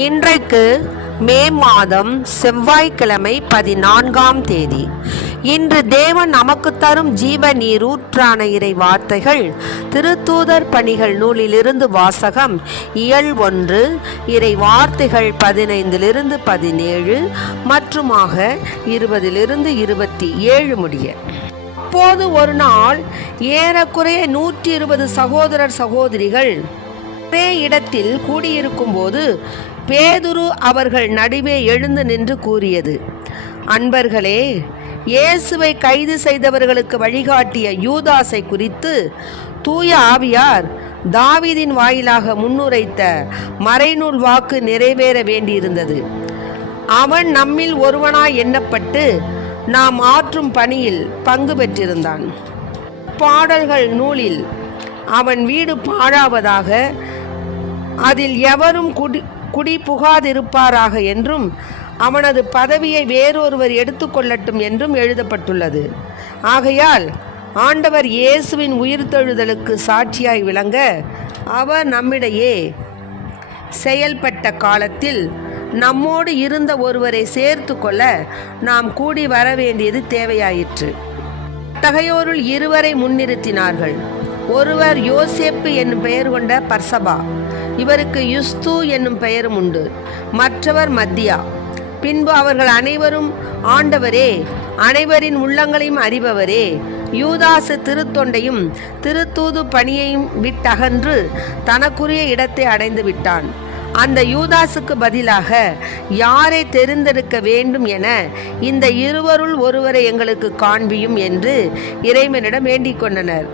இன்றைக்கு மே மாதம் செவ்வாய்க்கிழமை 14ஆம் தேதி. இன்று தேவன் நமக்கு தரும் ஜீவ நீரூற்றான இறை வார்த்தைகள் திருத்தூதர் பணிகள் நூலிலிருந்து வாசகம். இயல் 1 இறை வார்த்தைகள் 15 17 மற்றுமாக 20 27 முடிய. அப்போது ஒரு நாள் ஏறக்குறைய 120 சகோதரர் சகோதரிகள் ஒரே இடத்தில் கூடியிருக்கும் போது பேதுரு அவர்கள் நடுவே எழுந்து நின்று கூறியது, அன்பர்களே, இயேசுவை கைது செய்தவர்களுக்கு வழிகாட்டிய யூதாசை குறித்து தூய ஆவியார் தாவீதின் வாயிலாக முன்னுரைத்த மறைநூல் வாக்கு நிறைவேற வேண்டியிருந்தது. அவன் நம்மில் ஒருவனாய் எண்ணப்பட்டு நாம் ஆற்றும் பணியில் பங்கு பெற்றிருந்தான். பாடல்கள் நூலில் அவன் வீடு பாழாவதாக, அதில் எவரும் குடி புகாதிருப்பாராக என்றும் அவனது பதவியை வேறொருவர் எடுத்துக்கொள்ளட்டும் என்றும் எழுதப்பட்டுள்ளது. ஆகையால் ஆண்டவர் இயேசுவின் உயிர்த்தெழுதலுக்கு சாட்சியாய் விளங்க அவர் நம்மிடையே செயல்பட்ட காலத்தில் நம்மோடு இருந்த ஒருவரை சேர்த்து கொள்ள நாம் கூடி வர வேண்டியது தேவையாயிற்று. அத்தகையோருள் இருவரை முன்னிறுத்தினார்கள். ஒருவர் யோசேப்பு என்னும் பெயர் கொண்ட பர்சபா, இவருக்கு யுஸ்து என்னும் பெயரும் உண்டு. மற்றவர் மத்தியா. பின்பு அவர்கள் அனைவரும், ஆண்டவரே, அனைவரின் உள்ளங்களையும் அறிபவரே, யூதாசு திருத்தொண்டையும் திருத்தூது பணியையும் விட்டகன்று தனக்குரிய இடத்தை அடைந்து விட்டான். அந்த யூதாசுக்கு பதிலாக யாரை தெரிந்தெடுக்க வேண்டும் என இந்த இருவருள் ஒருவரை எங்களுக்கு காண்பியும் என்று இறைவனிடம் வேண்டிக் கொண்டனர்.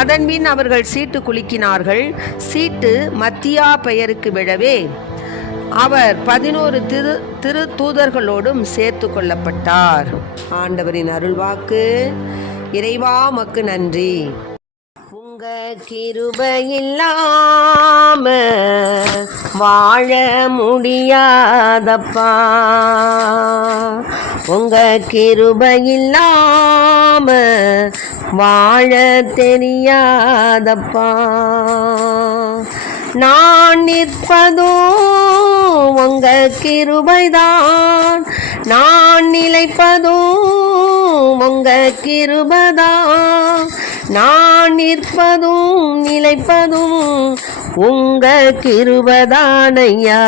அதன்பின் அவர்கள் சீட்டு குலுக்கினார்கள். சீட்டு மத்தியா பெயருக்கு விழவே அவர் 11 திருத்தூதர்களோடும் சேர்த்து கொள்ளப்பட்டார். ஆண்டவரின் அருள்வாக்கு. இறைவா மக்கு நன்றி. உங்க கிருபை இல்லாம வாழ முடியாதப்பா, உங்க கிருபை இல்லாம வாழ தெரியாதப்பா. நான் நிற்பதும் உங்க கிருபைதான், நான் நிலைப்பதும் உங்க கிருபைதான், நான் நிற்பதும் நிலைப்பதும் உங்க கிருபைதானையா.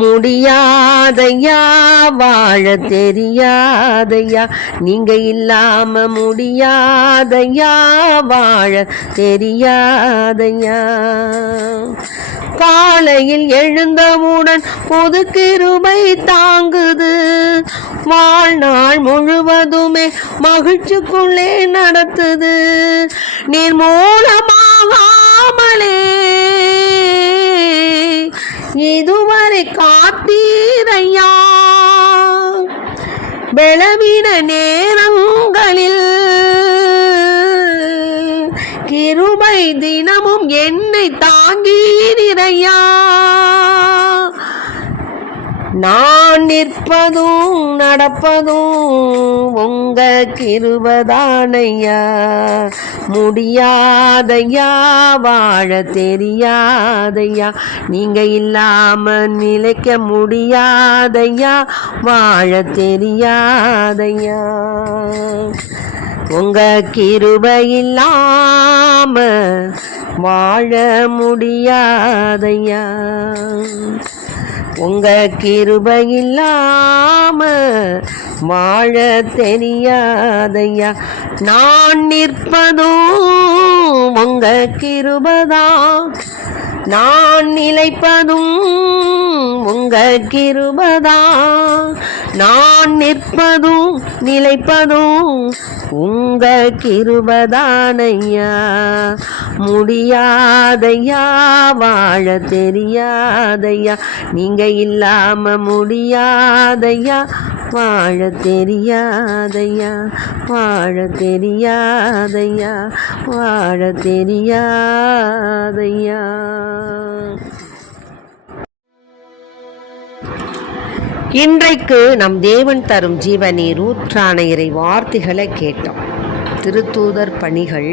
முடியாதையா, வாழ தெரியாதையா, நீங்க இல்லாம முடியாதையா, வாழ தெரியாதையா. காலையில் எழுந்தவுடன் பொது கிருபை தாங்குது, வாழ்நாள் முழுவதுமே மகிழ்ச்சிக்குள்ளே நடத்துது. நிர்மூலமாகாமலே இதுவரை காத்தீரையா, பலவீன நேரங்களில் கிருபை தினமும் என்னை தாங்கீரையா. நான் நிற்பதும் நடப்பதும் உங்க கிருபைதானையா. முடியாதையா, வாழ தெரியாதையா, நீங்க இல்லாம நிலைக்க முடியாதையா, வாழ தெரியாதையா. உங்க கிருபை இல்லாம வாழ முடியாதையா, உங்க கிருபை இல்லாம வாழ தெரியாதையா. நான் நிற்பதும் உங்க கிருபைதான், நான் நிலைப்பதும் உங்க கிருபைதான், நான் நிற்பதும் நிலைப்பதும் உங்க கிருபைதானையா. முடியாதையா, வாழ தெரியாதையா, நீங்க இல்லாம முடியாதையா, வாழ தெரியாதையா, வாழ தெரியாதையா, வாழ தெரியாதையா. இன்றைக்கு நம் தேவன் தரும் ஜீவநீர் ஊற்றான இறை வார்த்தைகளை கேட்டோம். திருத்தூதர் பணிகள்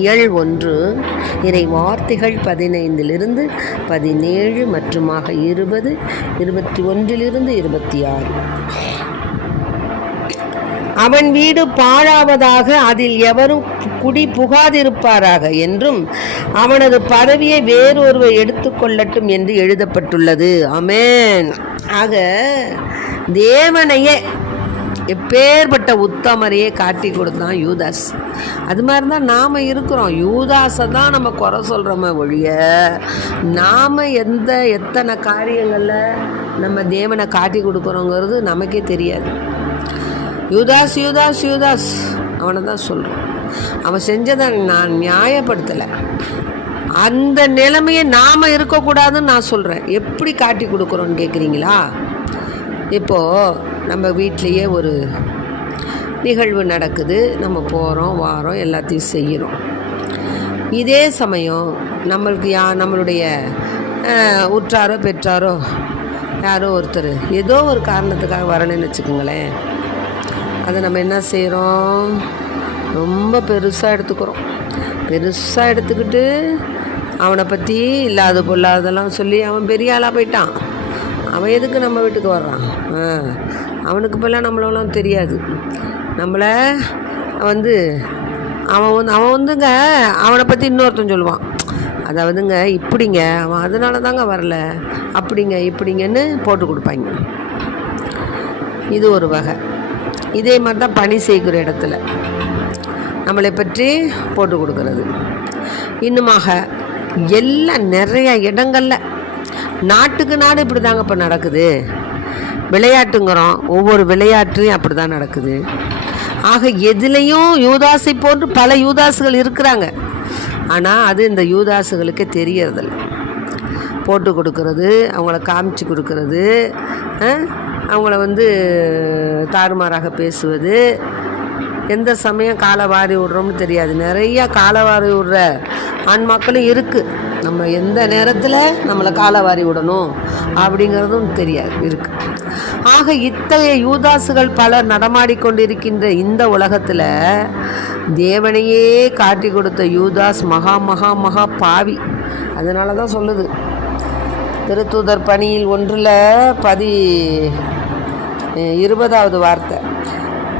இயல் 1 இறை வார்த்தைகள் 15 17 மற்றுமாக 20 21 26. அவன் வீடு பாழாவதாக, அதில் எவரும் குடி புகாதிருப்பாராக என்றும் அவனது பதவியை வேறொருவர் எடுத்துக்கொள்ளட்டும் என்று எழுதப்பட்டுள்ளது. ஆமென். ஆக தேவனையே எப்பேற்பட்ட உத்தமரையே காட்டி கொடுத்தான் யூதாஸ். அது மாதிரி தான் நாம் இருக்கிறோம். யூதாஸை தான் நம்ம குறை சொல்கிறோமே ஒழிய நாம் எத்தனை காரியங்களில் நம்ம தேவனை காட்டி கொடுக்குறோங்கிறது நமக்கே தெரியாது. யூதாஸ் யூதாஸ் யூதாஸ் அவனை தான் சொல்கிறோம். அவன் செஞ்சதை நான் நியாயப்படுத்தலை. அந்த நிலைமையை நாம் இருக்கக்கூடாதுன்னு நான் சொல்கிறேன். எப்படி காட்டி கொடுக்குறோன்னு கேட்குறீங்களா? இப்போது நம்ம வீட்லேயே ஒரு நிகழ்வு நடக்குது, நம்ம போகிறோம் வாரோம் எல்லாத்தையும் செய்கிறோம். இதே சமயம் நம்மளுடைய உற்றாரோ பெற்றாரோ யாரோ ஒருத்தர் ஏதோ ஒரு காரணத்துக்காக வரணும்னு வச்சுக்கோங்களேன். அதை நம்ம என்ன செய்கிறோம்? ரொம்ப பெருசாக எடுத்துக்கிறோம். பெருசாக எடுத்துக்கிட்டு அவனை பற்றி இல்லாத பொல்லாதெல்லாம் சொல்லி அவன் பெரிய ஆளாக போயிட்டான். அவன் எதுக்கு நம்ம வீட்டுக்கு வர்றான்? அவனுக்கு இப்போல்லாம் நம்மளெல்லாம் தெரியாது. நம்மளை அவன் வந்துங்க அவனை பற்றி இன்னொருத்தன் சொல்லுவான். அதாவதுங்க இப்படிங்க அவன் அதனால தாங்க வரல, அப்படிங்க இப்படிங்கன்னு போட்டு கொடுப்பாங்க. இது ஒரு வகை. இதே மாதிரி தான் பணி செய்கிற இடத்துல நம்மளை பற்றி போட்டு கொடுக்கறது. இன்னுமாக எல்லாம் நிறைய இடங்களில் நாட்டுக்கு நாடு இப்படி தாங்க இப்போ நடக்குது. விளையாட்டுங்கிறோம், ஒவ்வொரு விளையாட்டுலையும் அப்படி தான் நடக்குது. ஆக எதுலேயும் யூதாஸை போன்று பல யூதாஸுகள் இருக்கிறாங்க. ஆனால் அது இந்த யூதாஸுகளுக்கே தெரியறதில்ல. போட்டு கொடுக்கறது, அவங்கள காமிச்சு கொடுக்கறது, அவங்கள தாறுமாறாக பேசுவது, எந்த சமயம் காலை வாரி விடுறோம்னு தெரியாது. நிறையா காலை வாரி விடுற ஆண்மக்களும் இருக்குது. நம்ம எந்த நேரத்தில் நம்மளை காலை வாரி விடணும் அப்படிங்கிறதும் தெரியாது இருக்குது. ஆக இத்தகைய யூதாசுகள் பலர் நடமாடிக்கொண்டிருக்கின்ற இந்த உலகத்தில் தேவனையே காட்டி கொடுத்த யூதாஸ் மகா மகா மகா பாவி. அதனால தான் சொல்லுது திருத்தூதர் பணியில் 1:20 வார்த்தை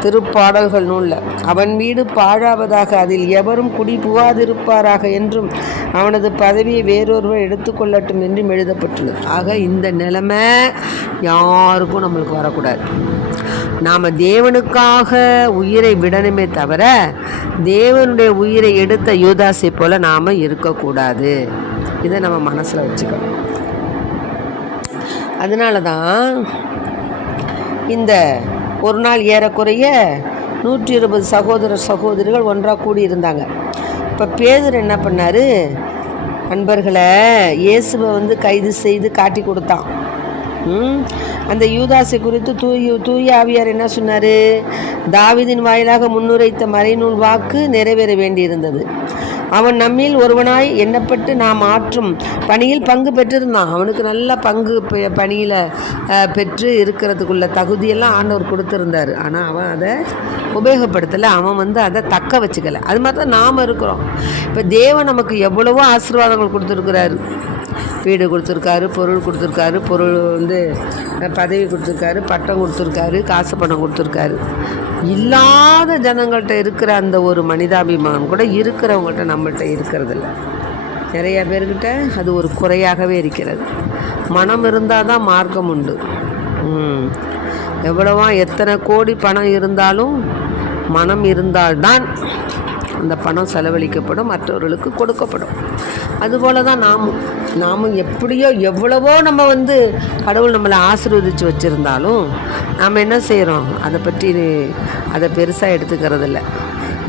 திருப்பாடல்கள் நூலில், அவன் வீடு பாழாவதாக, அதில் எவரும் குடி புகாதிருப்பாராக என்றும் அவனது பதவியை வேறொருவர் எடுத்துக்கொள்ளட்டும் என்றும் எழுதப்பட்டுள்ளது. ஆக இந்த நிலைமை யாருக்கும் நம்மளுக்கு வரக்கூடாது. நாம் தேவனுக்காக உயிரை விடணுமே தவிர தேவனுடைய உயிரை எடுத்த யூதாசை போல நாம் இருக்கக்கூடாது. இதை நம்ம மனசில் வச்சுக்கணும். அதனால தான் இந்த ஒரு நாள் ஏறக்குறைய 120 சகோதரிகள் ஒன்றாக கூடியிருந்தாங்க. இப்போ பேதுரு என்ன பண்ணார்? நண்பர்களை இயேசுவை கைது செய்து காட்டி கொடுத்தான். அந்த யூதாசை குறித்து தூய ஆவியார் என்ன சொன்னார்? தாவீதின் வாயிலாக முன்னுரைத்த மறைநூல் வாக்கு நிறைவேற வேண்டியிருந்தது. அவன் நம்மில் ஒருவனாய் எண்ணப்பட்டு நாம் ஆற்றும் பணியில் பங்கு பெற்றிருந்தான். அவனுக்கு நல்ல பங்கு பணியில் பெற்று இருக்கிறதுக்குள்ள தகுதியெல்லாம் ஆண்டவர் கொடுத்துருந்தார். ஆனால் அவன் அதை உபயோகப்படுத்தலை. அவன் அதை தக்க வச்சுக்கலை. அது மாதிரி தான் நாம் இருக்கிறோம். இப்போ தேவன் நமக்கு எவ்வளவோ ஆசீர்வாதங்கள் கொடுத்துருக்குறாரு. வீடு கொடுத்துருக்காரு, பொருள் கொடுத்துருக்காரு, பதவி கொடுத்துருக்காரு, பட்டம் கொடுத்துருக்காரு, காசு பணம் கொடுத்துருக்காரு. இல்லாத ஜனங்கள்கிட்ட இருக்கிற அந்த ஒரு மனிதாபிமானம் கூட இருக்கிறவங்கள்ட்ட நம்மள்கிட்ட இருக்கிறதில்ல. நிறைய பேர்கிட்ட அது ஒரு குறையாகவே இருக்கிறது. மனம் இருந்தால் தான் மார்க்கம் உண்டு. எத்தனை கோடி பணம் இருந்தாலும் மனம் இருந்தால்தான் அந்த பணம் செலவழிக்கப்படும், மற்றவர்களுக்கு கொடுக்கப்படும். அதுபோல தான் நாமும் எப்படியோ எவ்வளவோ நம்ம கடவுள் நம்மளை ஆசீர்வதித்து வச்சுருந்தாலும் நாம் என்ன செய்கிறோம்? அதை பெருசாக எடுத்துக்கிறதில்ல.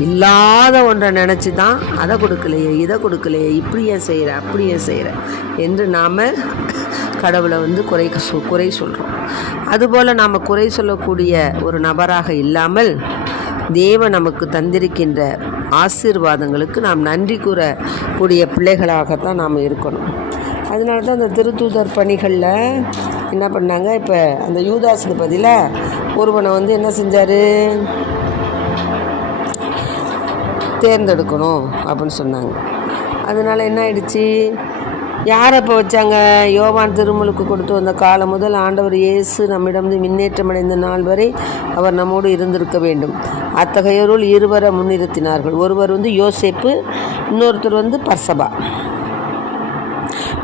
இல்லாத ஒன்றை நினச்சி தான் அதை கொடுக்கலையே, இதை கொடுக்கலையே, இப்படி ஏன் செய்கிற, அப்படி ஏன் செய்கிற என்று நாம் கடவுளை குறை சொல்கிறோம். அதுபோல் நாம் குறை சொல்லக்கூடிய ஒரு நபராக இல்லாமல் தேவன் நமக்கு தந்திருக்கின்ற ஆசீர்வாதங்களுக்கு நாம் நன்றி கூறக்கூடிய பிள்ளைகளாகத்தான் நாம் இருக்கணும். அதனால தான் அந்த திருத்தூதர் பணிகளில் என்ன பண்ணாங்க? இப்போ அந்த யூதாஸுக்கு பதிலாக ஒருவனை என்ன செஞ்சார்? தேர்ந்தெடுக்கணும் அப்படின்னு சொன்னாங்க. அதனால் என்ன ஆயிடுச்சு, யாரை இப்போ வச்சாங்க? யோவான் திருமுழுக்கு கொடுத்து வந்த காலம் முதல் ஆண்டவர் இயேசு நம்மிடம் முன்னேற்றமடைந்த நாள் வரை அவர் நம்மோடு இருந்திருக்க வேண்டும். அத்தகையோருள் இருவரை முன்னிறுத்தினார்கள். ஒருவர் யோசேப்பு, இன்னொருத்தர் பர்சபா.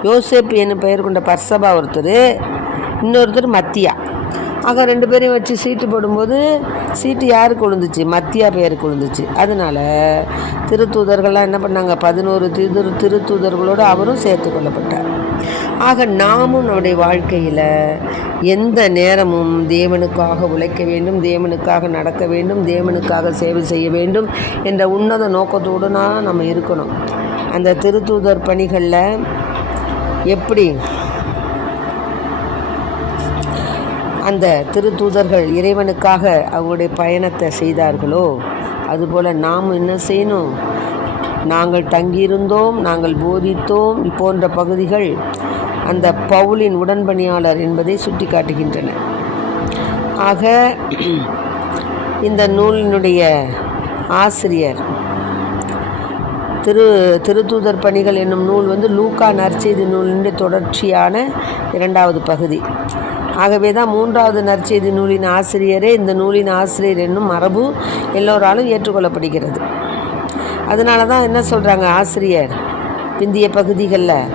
யோசேப்பு என்னும் பெயர் கொண்ட பர்சபா ஒருத்தர், இன்னொருத்தர் மத்தியா. ஆக 2 பேரையும் வச்சு சீட்டு போடும்போது சீட்டு யாருக்கு விழுந்துச்சு? மத்தியா பேருக்கு விழுந்துச்சு. அதனால் திருத்தூதர்கள்லாம் என்ன பண்ணாங்க? 11 திருத்தூதர்களோடு அவரும் சேர்த்து கொள்ளப்பட்டார். ஆக நாமும் நம்முடைய வாழ்க்கையில் எந்த நேரமும் தேவனுக்காக உழைக்க வேண்டும், தேவனுக்காக நடக்க வேண்டும், தேவனுக்காக சேவை செய்ய வேண்டும் என்ற உன்னத நோக்கத்தோடு நம்ம இருக்கணும். அந்த திருத்தூதர் பணிகளில் எப்படி அந்த திருத்தூதர்கள் இறைவனுக்காக அவங்களுடைய பயணத்தை செய்தார்களோ அதுபோல் நாம் என்ன செய்யணும்? நாங்கள் தங்கியிருந்தோம், நாங்கள் போதித்தோம் போன்ற பகுதிகள் அந்த பவுலின் உடன்பணியாளர் என்பதை சுட்டி காட்டுகின்றன. ஆக இந்த நூலினுடைய ஆசிரியர் திருத்தூதர் பணிகள் என்னும் நூல் லூக்கா நற்செய்தி நூலினுடைய தொடர்ச்சியான 2வது பகுதி. ஆகவே தான் 3வது நற்செய்தி நூலின் ஆசிரியரே இந்த நூலின் ஆசிரியர் என்னும் மரபு எல்லோராலும் ஏற்றுக்கொள்ளப்படுகிறது. அதனால தான் என்ன சொல்கிறாங்க ஆசிரியர்? பிந்திய பகுதிகளில்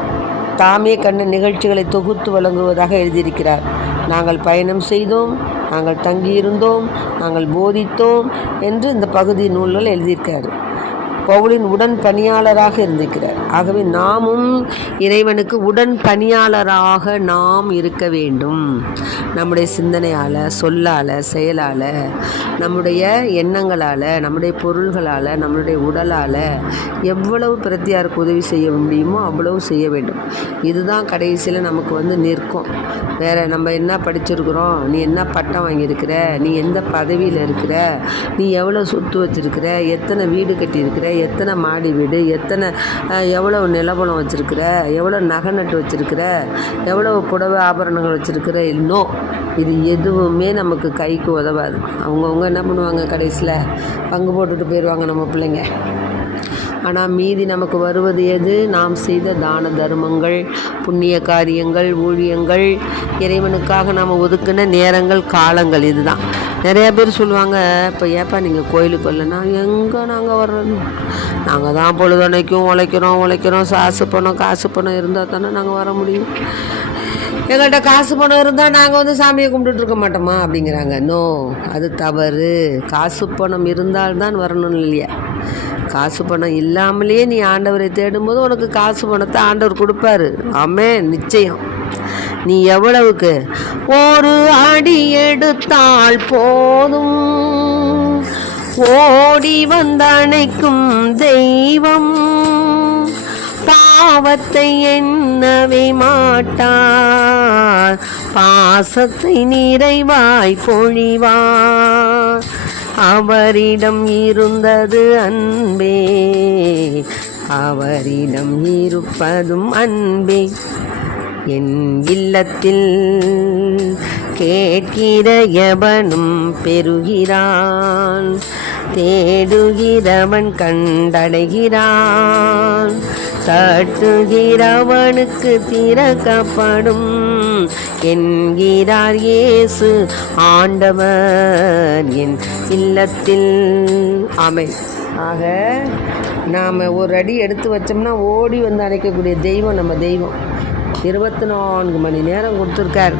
தாமே கண்ட நிகழ்ச்சிகளை தொகுத்து வழங்குவதாக எழுதியிருக்கிறார். நாங்கள் பயணம் செய்தோம், நாங்கள் தங்கியிருந்தோம், நாங்கள் போதித்தோம் என்று இந்த பகுதி நூல்கள் எழுதியிருக்காரு. பவுலின் உடன் பணியாளராக இருந்திருக்கிறார். ஆகவே நாமும் இறைவனுக்கு உடன் பணியாளராக நாம் இருக்க வேண்டும். நம்முடைய சிந்தனையால், சொல்லால், செயலால், நம்முடைய எண்ணங்களால், நம்முடைய பொருள்களால், நம்முடைய உடலால் எவ்வளவு பிரத்தியாருக்கு உதவி செய்ய முடியுமோ அவ்வளவு செய்ய வேண்டும். இதுதான் கடைசியில் நமக்கு நிற்கும். வேறு நம்ம என்ன படிச்சிருக்கிறோம், நீ என்ன பட்டம் வாங்கியிருக்கிற, நீ எந்த பதவியில் இருக்கிற, நீ எவ்வளோ சொத்து வச்சுருக்கிற, எத்தனை வீடு கட்டியிருக்கிற, எத்தனை மாடி வீடு, எவ்வளோ நிலபலம் வச்சுருக்கிற, எவ்வளோ நகை நட்டு வச்சுருக்கிற, எவ்வளோ புடவை ஆபரணங்கள் வச்சுருக்கிற, இன்னும் இது எதுவுமே நமக்கு கைக்கு உதவாது. அவங்கவுங்க என்ன பண்ணுவாங்க? கடைசியில் பங்கு போட்டுட்டு போயிடுவாங்க நம்ம பிள்ளைங்க. ஆனால் மீதி நமக்கு வருவது எது? நாம் செய்த தான தர்மங்கள், புண்ணிய காரியங்கள், ஊழியங்கள், இறைவனுக்காக நாம் ஒதுக்கின நேரங்கள், காலங்கள். இதுதான். நிறையா பேர் சொல்லுவாங்க, இப்போ ஏப்பா நீங்கள் கோயிலுக்கு வரலன்னா? எங்கே நாங்கள் வர்றோம்? நாங்கள் தான் பொழுதுனைக்கும் உழைக்கிறோம். காசு பணம் இருந்தால் தானே நாங்கள் வர முடியும். எங்கள்கிட்ட காசு பணம் இருந்தால் நாங்கள் சாமியை கும்பிட்டுட்டு இருக்க மாட்டோமா அப்படிங்கிறாங்க. நோ, அது தவறு. காசு பணம் இருந்தால்தான் வரணும் இல்லையா? காசு பணம் இல்லாமலேயே நீ ஆண்டவரை தேடும்போது உனக்கு காசு பணத்தை ஆண்டவர் கொடுப்பாரு. ஆமென், நிச்சயம். நீ எவ்வளவுக்கு? ஒரு அடி எடுத்தால் போதும், ஓடி வந்தணைக்கும் தெய்வம், பாவத்தை எண்ணவே மாட்டார், பாசத்தை நிறைவாய் பொழிவார். அவரிடம் இருந்தது அன்பே, அவரிடம் இருப்பதும் அன்பே. என் இல்லத்தில் கேட்கிற எவனும் பெறுகிறான், தேடுகிறவன் கண்டடைகிறான், தட்டுகிறவனுக்கு திறக்கப்படும் என்கிறார் இயேசு ஆண்டவர் என் இல்லத்தில். ஆமென். ஆக நாம் ஒரு அடி எடுத்து வச்சோம்னா ஓடி அணைக்கக்கூடிய தெய்வம் நம்ம தெய்வம். 24 மணி நேரம் கொடுத்துருக்காரு.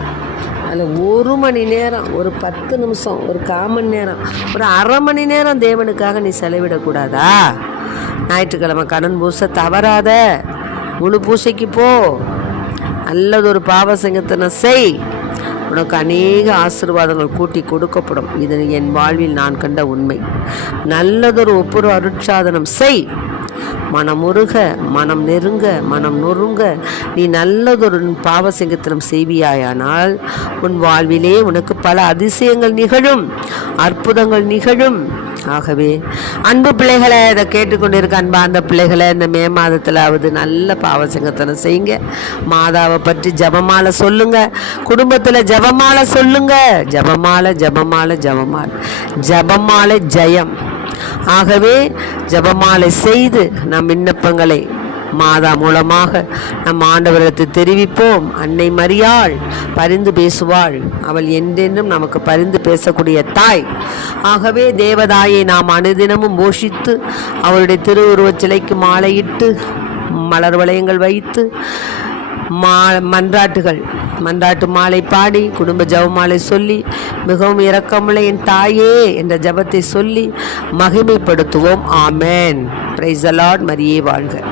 அதில் 1 மணி நேரம், ஒரு 10 நிமிஷம், ஒரு 1/4 மணி நேரம், ஒரு அரை மணி நேரம் தேவனுக்காக நீ செலவிடக்கூடாதா? ஞாயிற்றுக்கிழமை கடன் பூச தவறாத, முழு பூசைக்கு போ, நல்லதொரு பாவ சங்கத்தனை செய், உனக்கு அநேக ஆசீர்வாதங்கள் கூட்டி கொடுக்கப்படும். இது என் வாழ்வில் நான் கண்ட உண்மை. நல்லதொரு ஒப்புரு அருட்சாதனம் செய், மனமுருக, மனம் நெருங்க, மனம் நொறுங்க நீ நல்லதொரு பாவசிங்கத்தனம் செய்வியாயானால் உன் வாழ்விலே உனக்கு பல அதிசயங்கள் நிகழும், அற்புதங்கள் நிகழும். ஆகவே அன்பு பிள்ளைகளை, இதை கேட்டுக்கொண்டிருக்க அன்பார்ந்த பிள்ளைகளை, இந்த மே மாதத்திலாவது நல்ல பாவசிங்கத்தனம் செய்யுங்க. மாதாவை பற்றி ஜபமாலை சொல்லுங்க, குடும்பத்தில் ஜபமாலை சொல்லுங்க. ஜபமாலை ஜபமாலை ஜபமாலை ஜபமாலை ஜெயம். ஆகவே ஜெபமாலை செய்து நம் விண்ணப்பங்களை மாதா மூலமாக நம் ஆண்டவரிடத்தை தெரிவிப்போம். அன்னை மரியாள் பரிந்து பேசுவாள். அவள் என்றென்றும் நமக்கு பரிந்து பேசக்கூடிய தாய். ஆகவே தேவதாயை நாம் அனுதினமும் போஷித்து அவருடைய திருவுருவச் சிலைக்கு மாலையிட்டு மலர் வளையங்கள் வைத்து மன்றாட்டு மாலை பாடி குடும்ப ஜெபமாலை சொல்லி மிகவும் இரக்கமுள்ள என் தாயே என்ற ஜெபத்தை சொல்லி மகிமைப்படுத்துவோம். ஆமென். Praise the lord. மரியே வாழ்க.